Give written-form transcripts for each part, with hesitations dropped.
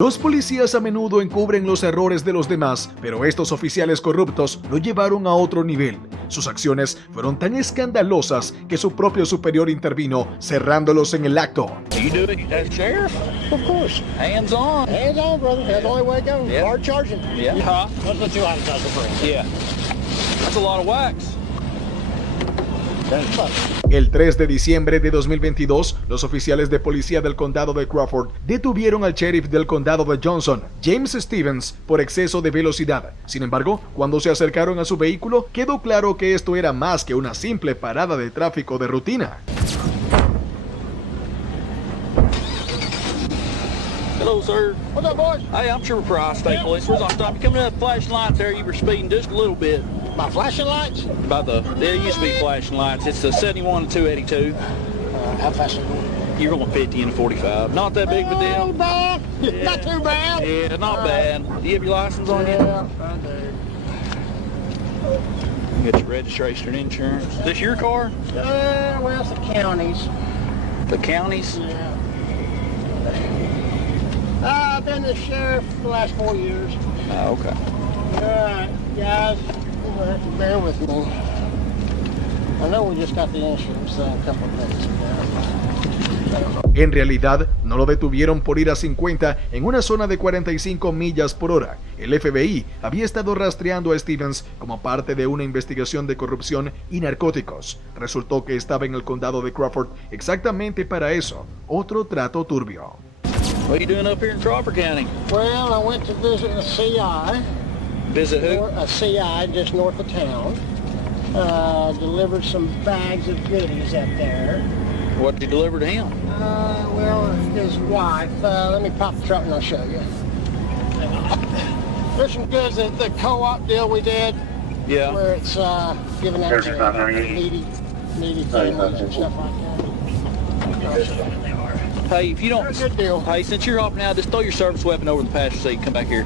Los policías a menudo encubren los errores de los demás, pero estos oficiales corruptos lo llevaron a otro nivel. Sus acciones fueron tan escandalosas que su propio superior intervino, cerrándolos en el acto. You do it as sheriff? Of course. Hands on. Hands on, brother. That's the only way to go. Yeah. Hard charging. Yeah. That's what 2 items I bring. Yeah. That's a lot of wax. El 3 de diciembre de 2022, los oficiales de policía del condado de Crawford detuvieron al sheriff del condado de Johnson, James Stevens, por exceso de velocidad. Sin embargo, cuando se acercaron a su vehículo, quedó claro que esto era más que una simple parada de tráfico de rutina. Hello, sir. What's up, boys? Hey, I'm Trooper Price, State Police. Where's I stop? You coming up flashing lights there? You were speeding just a little bit. My flashing lights? There used to be flashing lights. It's the 71 and 282. How fast are you going? You're going 50 and 45. Not that big of a deal. Not bad. Yeah. Not too bad. Yeah, not bad. Do you have your license on you? Yeah, I do. You got your registration and insurance. Is this your car? Well, it's the county's. The county's? Yeah. I've been the sheriff for the last 4 years. Oh, okay. All right, guys, you'll have to bear with me. I know we just got the insurance a couple of minutes ago. En realidad, no lo detuvieron por ir a 50 en una zona de 45 millas por hora. El FBI había estado rastreando a Stevens como parte de una investigación de corrupción y narcóticos. Resultó que estaba en el condado de Crawford exactamente para eso, otro trato turbio. What are you doing up here in Crawford County? Well, I went to visit a CI. Visit who? A CI just north of town. Delivered some bags of goodies up there. What did you deliver to him? Well, his wife. Let me pop the truck and I'll show you. There's some goods, the co-op deal we did. Yeah. Where it's giving out to needy families and stuff like that. Hey, if you don't, Good deal. hey, since you're hopping out, just throw your service weapon over the passenger seat. Come back here.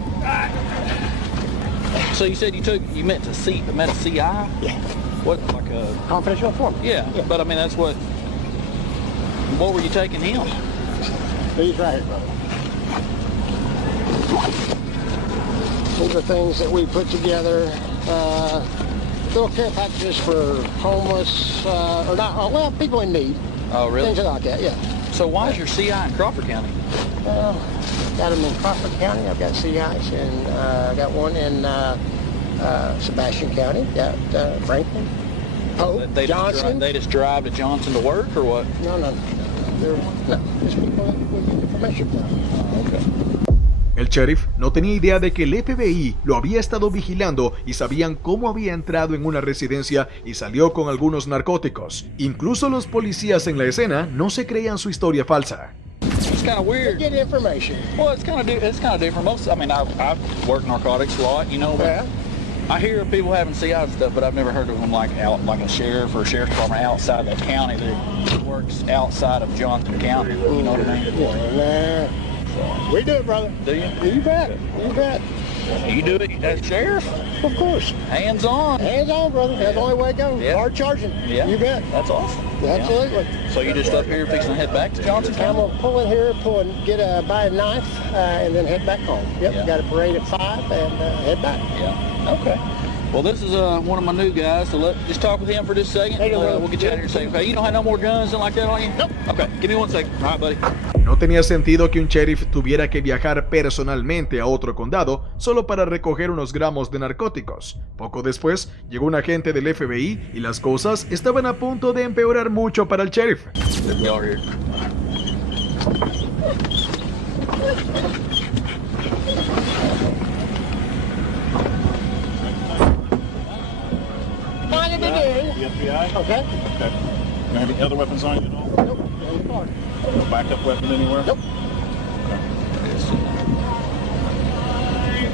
So you said you met a CI? Yeah. What, like a Confidential informant. Yeah, but I mean that's what were you taking him? These right here, brother. These are things that we put together. Little care packages for homeless, or not, well, people in need. Oh, really? Things like that, yeah. So why is your CI in Crawford County? Well, got them in Crawford County. I've got CIs, and I got one in Sebastian County. Got Franklin, Pope, Johnson. They just drive to Johnson to work, or what? No. There's people that we get information from. Okay. El sheriff no tenía idea de que el FBI lo había estado vigilando y sabían cómo había entrado en una residencia y salió con algunos narcóticos. Incluso los policías en la escena no se creían su historia falsa. It's kind of weird. Get information. Well, it's kind of different. I've worked narcotics a lot, you know. But Yeah. I hear of people having CI and stuff, but I've never heard of them like a sheriff or a sheriff's department outside the county that works outside of Johnson County. You know what I mean? Yeah, we do it, brother. Do you? You bet. You bet. You do it as sheriff? Of course. Hands on. Hands on, brother. That's the only way to go. Yeah. Hard charging. Yeah. You bet. That's awesome. Absolutely. Yeah. So you just up here fixing to head back to Johnson I'm County? gonna pull in here, buy a knife, and then head back home. Yep. Yeah. Got a parade at 5 and head back. Yeah. Okay. Well, this is one of my new guys, so just talk with him for just a second. Hey, We'll get you out of here safe. Okay, you don't have no more guns and like that on you? Nope. Okay, give me 1 second. All right, buddy. No tenía sentido que un sheriff tuviera que viajar personalmente a otro condado solo para recoger unos gramos de narcóticos. Poco después, llegó un agente del FBI y las cosas estaban a punto de empeorar mucho para el sheriff. Y'all are here. Fine to do. The FBI? Okay. Okay. Any other weapons on you at all? Nope. In the car. No backup weapon anywhere? Nope.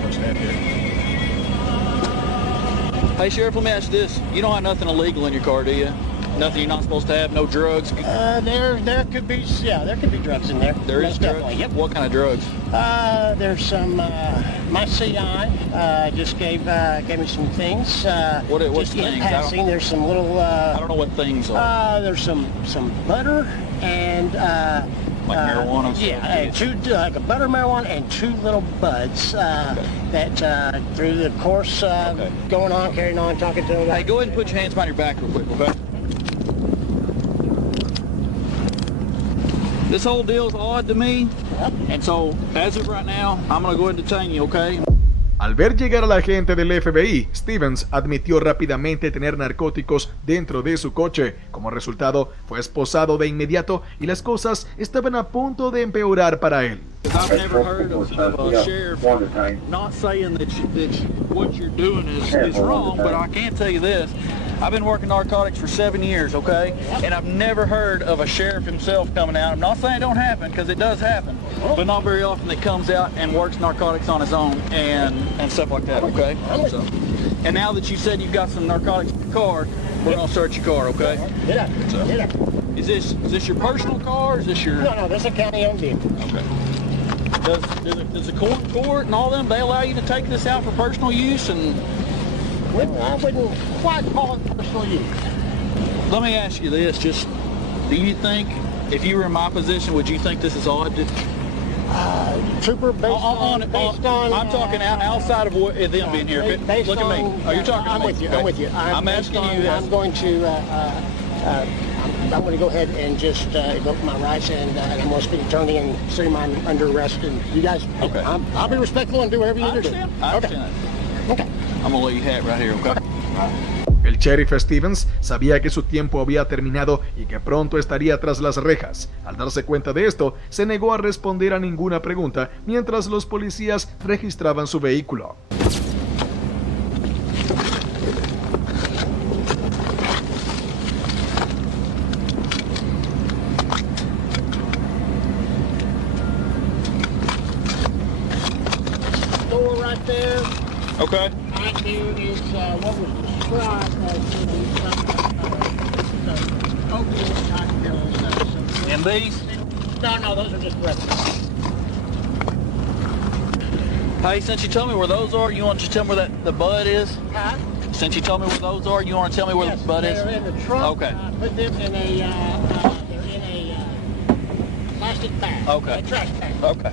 What's that here? Hey, Sheriff, let me ask you this. You don't have nothing illegal in your car, do you? Nothing you're not supposed to have? No drugs? There could be, there could be drugs in there. There is Most drugs? definitely, Yep. What kind of drugs? There's some, my CI just gave me some things. What just in things? passing, there's some little, I don't know what things are. there's some butter and Like marijuana? Yeah, and two, like a butter marijuana and two little buds that through the course going on, carrying on, talking to them. Hey, go ahead and put your hands behind your back real quick, okay? This whole deal's odd to me, and so as of right now, I'm gonna go ahead and detain you, okay? Al ver llegar a la agente del FBI, Stevens admitió rápidamente tener narcóticos dentro de su coche. Como resultado, fue esposado de inmediato y las cosas estaban a punto de empeorar para él. I've never heard of a sheriff not saying that what you're doing is wrong, but I can tell you this. I've been working narcotics for 7 years, okay? And I've never heard of a sheriff himself coming out. I'm not saying it don't happen, because it does happen. But not very often it comes out and works narcotics on his own and stuff like that, okay? So, and now that you said you've got some narcotics in your car, we're going to search your car, okay? So, is this your personal car, or is this your... No, this is a county-owned vehicle. Okay. Does the court and all them, they allow you to take this out for personal use? And Well, I wouldn't quite call it personal use. let me ask you this, just, do you think, if you were in my position, would you think this is odd? Trooper, based on I'm talking outside of them being here. Look at me. Oh, you're talking to me. I'm with you. Okay. I'm with you. I'm asking you. I'm going to go ahead and just invoke my rights, and I'm going to speak to attorney and see him under arrest. And you guys, Okay. I'll be respectful and do whatever you I need to do. understand. I understand that. Okay. I'm gonna let you have it right here, okay? El sheriff Stevens sabía que su tiempo había terminado y que pronto estaría tras las rejas. Al darse cuenta de esto, se negó a responder a ninguna pregunta mientras los policías registraban su vehículo. Door right there. Okay. Right there is what was described as opiate type pills. And these? No, those are just records. Hey, since you told me where those are, you want to tell me where the bud is? Huh? Since you told me where those are, you want to tell me where the bud is? They're in the trunk. Okay. Put them in a plastic bag. Okay. A trash bag. Okay.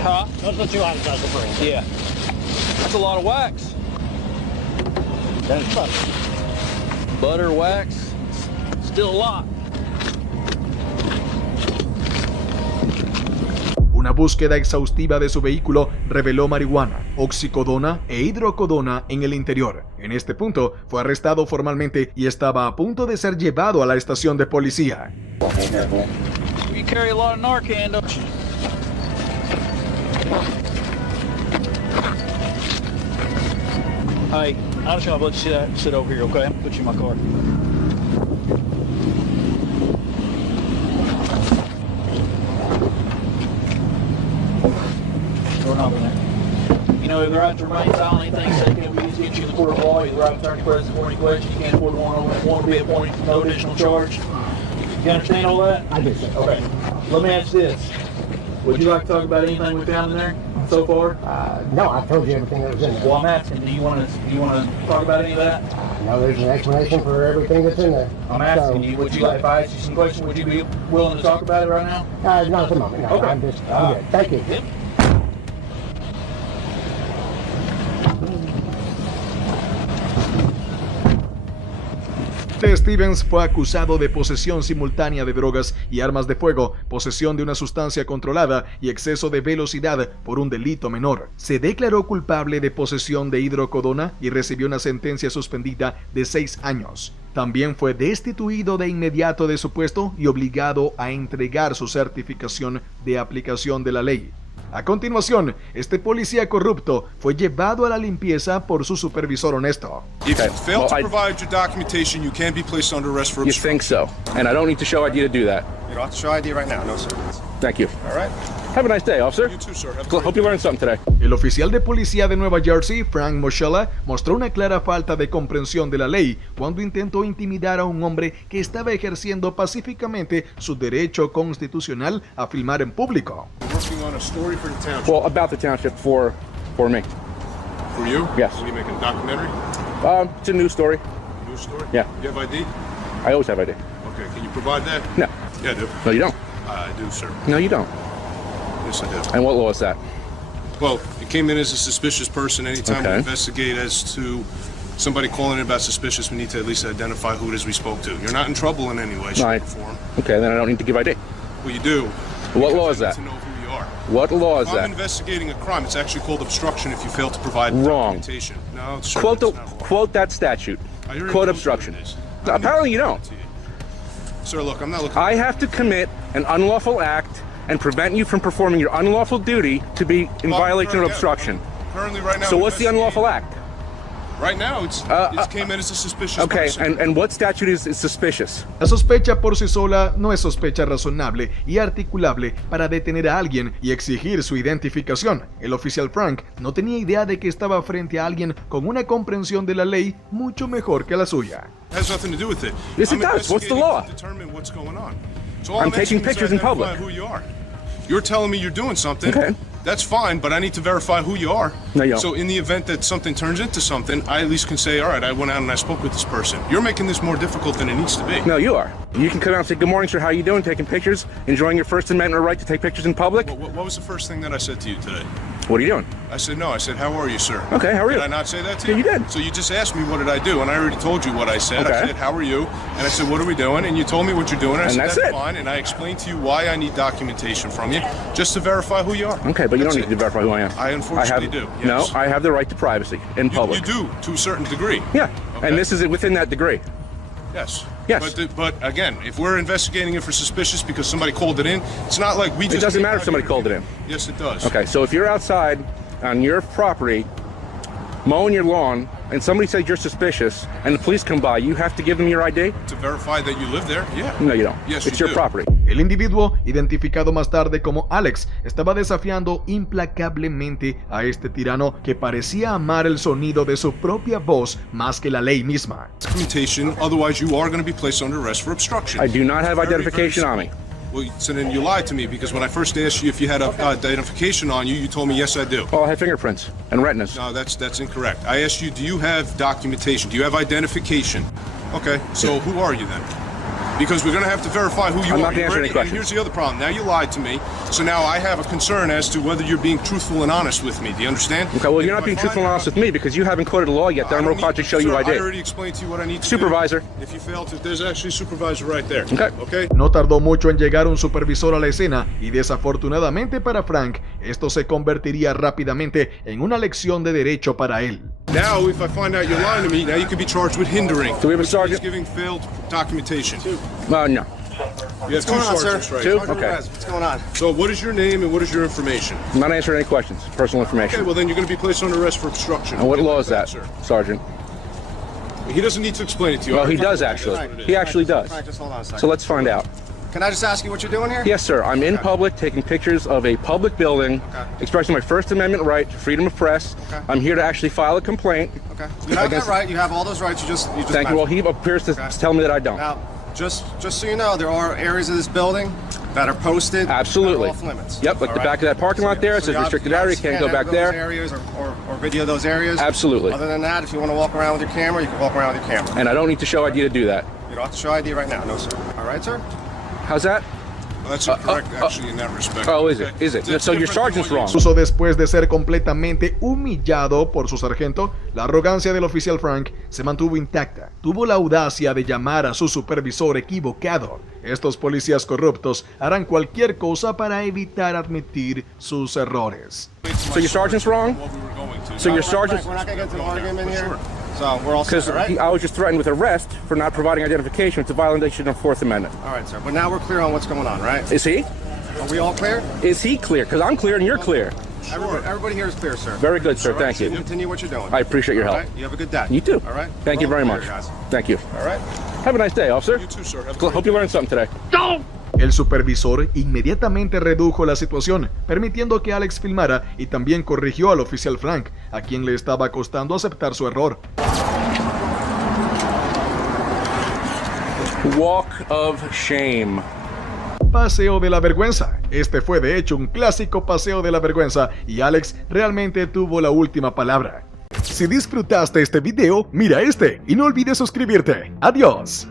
Huh? Those are the two items I was referring to. Yeah. That's a lot of wax. That's butter. Butter, wax, still a lot. Una búsqueda exhaustiva de su vehículo reveló marihuana, oxicodona e hidrocodona en el interior. En este punto, fue arrestado formalmente y estaba a punto de ser llevado a la estación de policía. You carry a lot of Narcan, don't you? Hey, I just want to let you sit over here, okay? I'm gonna put you in my car. Door knob in there. You know, you have the right to remain silent. Anything said can be used against you in the court of law. You have the right to attorney present for any question. You can't afford one to be appointed for no additional charge. You understand all that? I do, sir. Okay. Let me ask you this. Would you like to talk about anything we found in there so far? No, I told you everything that was in there. Well, I'm asking, do you want to talk about any of that? No, there's an explanation for everything that's in there. I'm asking you, would you like, if I ask you some questions, would you be willing to talk about it right now? Not at the moment. No, Okay. I'm good. Thank you. Yep. Stevens fue acusado de posesión simultánea de drogas y armas de fuego, posesión de una sustancia controlada y exceso de velocidad por un delito menor. Se declaró culpable de posesión de hidrocodona y recibió una sentencia suspendida de 6 años. También fue destituido de inmediato de su puesto y obligado a entregar su certificación de aplicación de la ley. A continuación, este policía corrupto fue llevado a la limpieza por su supervisor honesto. If you fail to provide your documentation, you can be placed under arrest for You obstruction. think so? And I don't need to show ID to do that. You don't have to show ID right now, no sir. Thank you. All right? Have a nice day, officer. You too, sir. Have a great Hope you learned something today. El oficial de policía de Nueva Jersey, Frank Moschella, mostró una clara falta de comprensión de la ley cuando intentó intimidar a un hombre que estaba ejerciendo pacíficamente su derecho constitucional a filmar en público. Working on a story for the township. Well, about the township for me. For you? Yes. What are you making, a documentary? It's a news story. News story? Yeah. You have ID? I always have ID. Okay, can you provide that? No. Yeah, I do. No, you don't. I do, sir. No, you don't. Yes, I do. And what law is that? Well, it came in as a suspicious person. Anytime we investigate as to somebody calling in about suspicious, we need to at least identify who it is we spoke to. You're not in trouble in any way, shape, or form. Okay, then I don't need to give ID. Well, you do. What law is that? To know who you are. What law is If that? I'm investigating a crime, it's actually called obstruction if you fail to provide Wrong. documentation. No, sir, Quote that statute. Quote obstruction. No, apparently you don't. Sir, look, I'm not looking. I have to commit an unlawful act and prevent you from performing your unlawful duty to be in violation of obstruction. Currently, right now. So what's the unlawful act? Right now, it came in as a suspicious person. And what statute is suspicious? La sospecha por sí sola no es sospecha razonable y articulable para detener a alguien y exigir su identificación. El oficial Frank no tenía idea de que estaba frente a alguien con una comprensión de la ley mucho mejor que la suya. Has nothing to do with it. Yes, it does. What's the law? Determine what's going on. So I'm taking pictures in public. Who you are. You're telling me you're doing something. Okay. That's fine, but I need to verify who you are. No, you don't. So in the event that something turns into something, I at least can say, all right, I went out and I spoke with this person. You're making this more difficult than it needs to be. No, you are. You can come out and say, good morning, sir, how you doing? Taking pictures, enjoying your First Amendment right to take pictures in public? What was the first thing that I said to you today? What are you doing? I said, no. I said, how are you, sir? Okay, how are you? Did I not say that to you? Yeah, you did. So you just asked me what did I do, and I already told you what I said. Okay. I said, how are you? And I said, what are we doing? And you told me what you're doing. I said, that's that's it. fine. And I explained to you why I need documentation from you, just to verify who you are. Okay, but you don't That's need to it. verify who I am. I unfortunately do. Yes. No, I have the right to privacy in public. You do, to a certain degree. Yeah, Okay. and this is within that degree. Yes. Yes. But again, if we're investigating it for suspicious because somebody called it in, it's not like we just... It doesn't matter if somebody called it in. Yes, it does. Okay, so if you're outside on your property mowing your lawn and somebody says you're suspicious and the police come by, you have to give them your ID? To verify that you live there? Yeah. No, you don't. Yes, It's you your do. property. El individuo, identificado más tarde como Alex, estaba desafiando implacablemente a este tirano que parecía amar el sonido de su propia voz más que la ley misma. Documentation, otherwise you are going to be placed under arrest for obstruction. I do not have Very, identification very on me. Well, so then you lied to me because when I first asked you if you had identification on you, you told me yes, I do. Oh, I have fingerprints and retinas. No, that's incorrect. I asked you, do you have documentation? Do you have identification? Okay, so who are you then? Because we're going to have to verify who you I'm are. not going to answer any And questions. here's the other problem. Now you lied to me, so now I have a concern as to whether you're being truthful and honest with me. Do you understand? Okay, well, you're If not I being find truthful and out- honest with me because you haven't quoted a law yet that I'm I don't required to need- show you sir, ID. I already explained to you what I need to Supervisor. do. If you fail to, there's actually a supervisor right there. Okay. Okay? No tardó mucho en llegar un supervisor a la escena y desafortunadamente para Frank, esto se convertiría rápidamente en una lección de derecho para él. Now, if I find out you're lying to me, now you could be charged with hindering. Do we have a which sergeant? means giving failed documentation. No. You have two sergeants right Two? here. Okay. What's going on? So what is your name and what is your information? I'm not answering any questions. Personal Okay, information. well then you're going to be placed under arrest for obstruction. And what Okay, law like is that, sir? Sergeant? He doesn't need to explain it to you. Well, I he already does told you actually. that's what it is. He actually does. Frank, just hold on a second. So let's find out. Can I just ask you what you're doing here? Yes, sir. I'm in public taking pictures of a public building, Okay. expressing my First Amendment right to freedom of press. Okay. I'm here to actually file a complaint. Okay. You have that Against- right. You have all those rights. You just Thank you. Well, mentioned. he appears to Okay. tell me that I don't. Now, just so you know, there are areas of this building that are posted. Absolutely. That are off limits. Yep, like All the right? back of that parking lot there, it says you have- restricted you have area, to can't go scan back those there. areas or video those areas. Absolutely. Other than that, if you want to walk around with your camera, you can walk around with your camera. And I don't need to show ID to do that. You don't have to show ID right now. No, sir. All right, sir? How's that? Well, that's incorrect, actually, in that respect. Oh, is it? Okay. Is it? It's So your different than sergeant's what you- wrong. Incluso después de ser completamente humillado por su sargento, la arrogancia del oficial Frank se mantuvo intacta. Tuvo la audacia de llamar a su supervisor equivocado. Estos policías corruptos harán cualquier cosa para evitar admitir sus errores. So your sergeant's wrong? What we were going to. So your Frank, sergeant... we're not going to get into an argument here. Sure. So we're all set, Because all right? I was just threatened with arrest for not providing identification. It's a violation of Fourth Amendment. All right, sir. But now we're clear on what's going on, right? Is he? Are we all clear? Is he clear? Because I'm clear and you're clear. Everybody here is clear, sir. Very good, sir. All right, Thank so you. Continue what you're doing. I appreciate your All help. right? You have a good day. You too. All right? Thank you We're very all much. clear, guys. Thank you. All right? Have a nice day, officer. You too, sir. Have a great Hope you learned something today. El supervisor inmediatamente redujo la situación, permitiendo que Alex filmara y también corrigió al oficial Frank, a quien le estaba costando aceptar su error. Walk of shame. Paseo de la vergüenza. Este fue de hecho un clásico paseo de la vergüenza y Alex realmente tuvo la última palabra. Si disfrutaste este video, mira este y no olvides suscribirte. Adiós.